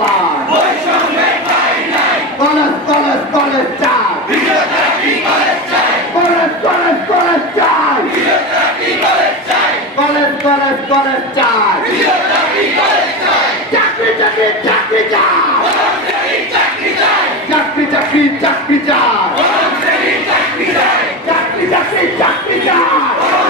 slogan college college college চাই college college college চাই college college college চাই চাকরি চাকরি চাকরি চাই চাকরি চাকরি চাকরি চাই চাকরি চাকরি চাকরি চাই